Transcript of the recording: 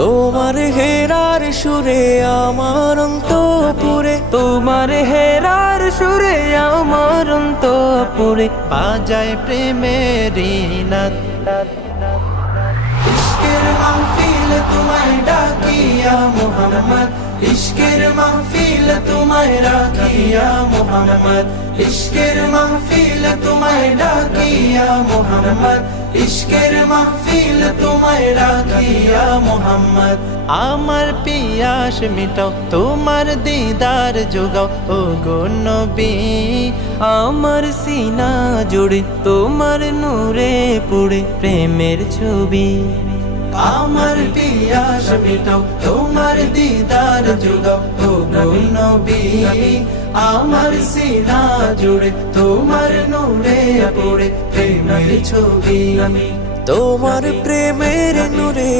তোমার হেরার সুরে আমার অন্তপুরে, তোমার হেরার সুরে আমার অন্তপুরে বাজায় প্রেমের নাদ। ইশকের মাহফিল তোমায় ডাকিয়া মুহাম্মদ, ইশকের মাহফিল তোমায় ডাকিয়া মুহাম্মদ, ইশকের মাহফিল তোমায় ডাকিয়া মুহাম্মদ, ইশকের মাহফিল তোমায় ডাকিয়া মুহাম্মদ। আমার পিয়াস মিটাও তোমার দিদার জোগাও ও গো নবী, আমার সিনা জুড়ে তোমার নূরে পুড়ে প্রেমের ছবি। আমার পিয়াস মিটাও তোমার দিদার জোগাও ও গো নবী, আমার সিনা জুড়ে তোমার নূরে পড়ে প্রেমের ছবি। তোমার প্রেমের নূরে